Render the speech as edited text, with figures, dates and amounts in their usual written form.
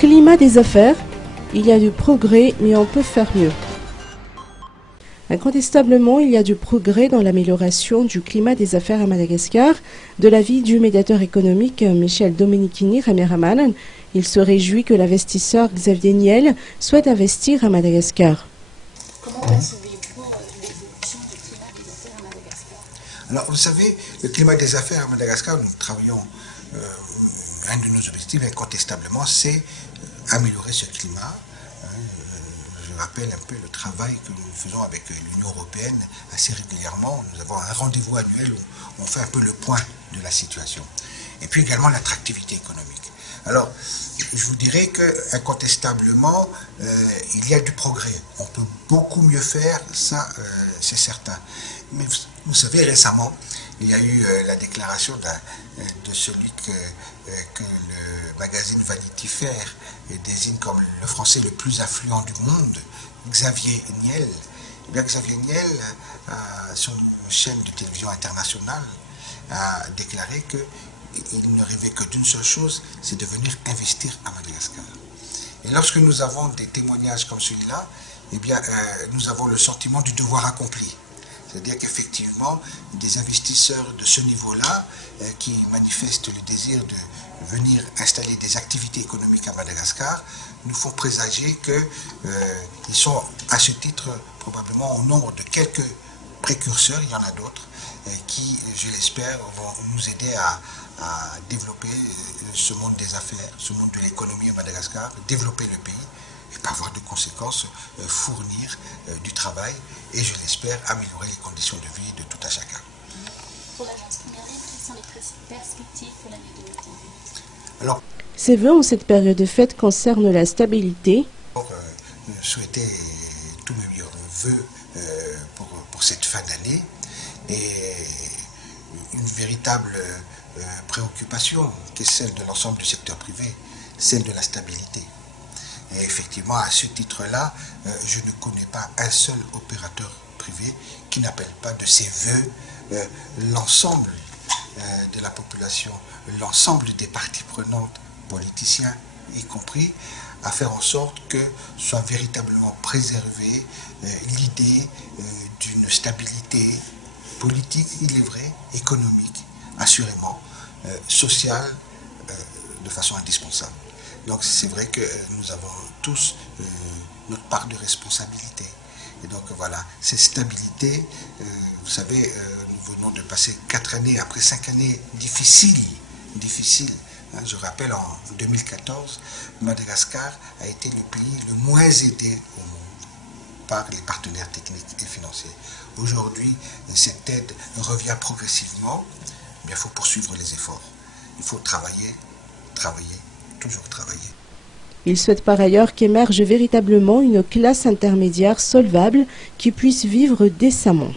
climat des affaires, il y a du progrès, mais on peut faire mieux. Incontestablement, il y a du progrès dans l'amélioration du climat des affaires à Madagascar. De l'avis du médiateur économique Michel Domenichini Ramiraman, il se réjouit que l'investisseur Xavier Niel souhaite investir à Madagascar. Comment percevez-vous l'évolution du climat des affaires à Madagascar? Alors, vous savez, le climat des affaires à Madagascar, nous travaillons, un de nos objectifs incontestablement, c'est améliorer ce climat. Je rappelle un peu le travail que nous faisons avec l'Union européenne assez régulièrement. Nous avons un rendez-vous annuel où on fait un peu le point de la situation. Et puis également l'attractivité économique. Alors, je vous dirais que incontestablement, il y a du progrès. On peut beaucoup mieux faire, ça c'est certain. Mais vous savez, récemment, il y a eu la déclaration de celui que le magazine Vanity Fair désigne comme le Français le plus affluent du monde, Xavier Niel. Eh bien, Xavier Niel, sur une chaîne de télévision internationale, a déclaré qu'il ne rêvait que d'une seule chose, c'est de venir investir à Madagascar. Et lorsque nous avons des témoignages comme celui-là, eh bien, nous avons le sentiment du devoir accompli. C'est-à-dire qu'effectivement, des investisseurs de ce niveau-là, qui manifestent le désir de venir installer des activités économiques à Madagascar, nous font présager qu'ils sont à ce titre probablement au nombre de quelques précurseurs, il y en a d'autres, qui, je l'espère, vont nous aider à développer ce monde des affaires, ce monde de l'économie à Madagascar, développer le pays, et par voie de conséquence fournir du travail et, je l'espère, améliorer les conditions de vie de tout un chacun. Pour l'agence Primérique, quelles sont les perspectives pour l'année 2015? Alors, Ses vœux en cette période de fête concernent la stabilité. Souhaiter tous mes meilleurs vœux pour cette fin d'année et une véritable préoccupation qui est celle de l'ensemble du secteur privé, celle de la stabilité. Et effectivement, à ce titre-là, je ne connais pas un seul opérateur privé qui n'appelle pas de ses voeux l'ensemble de la population, l'ensemble des parties prenantes, politiciens y compris, à faire en sorte que soit véritablement préservée l'idée d'une stabilité politique, il est vrai, économique, assurément, sociale, de façon indispensable. Donc c'est vrai que nous avons tous notre part de responsabilité. Et donc voilà, cette stabilité, vous savez, nous venons de passer 4 années, après 5 années difficiles. Je rappelle, en 2014, Madagascar a été le pays le moins aidé au monde par les partenaires techniques et financiers. Aujourd'hui, cette aide revient progressivement, mais il faut poursuivre les efforts. Il faut travailler, toujours travailler. Il souhaite par ailleurs qu'émerge véritablement une classe intermédiaire solvable qui puisse vivre décemment.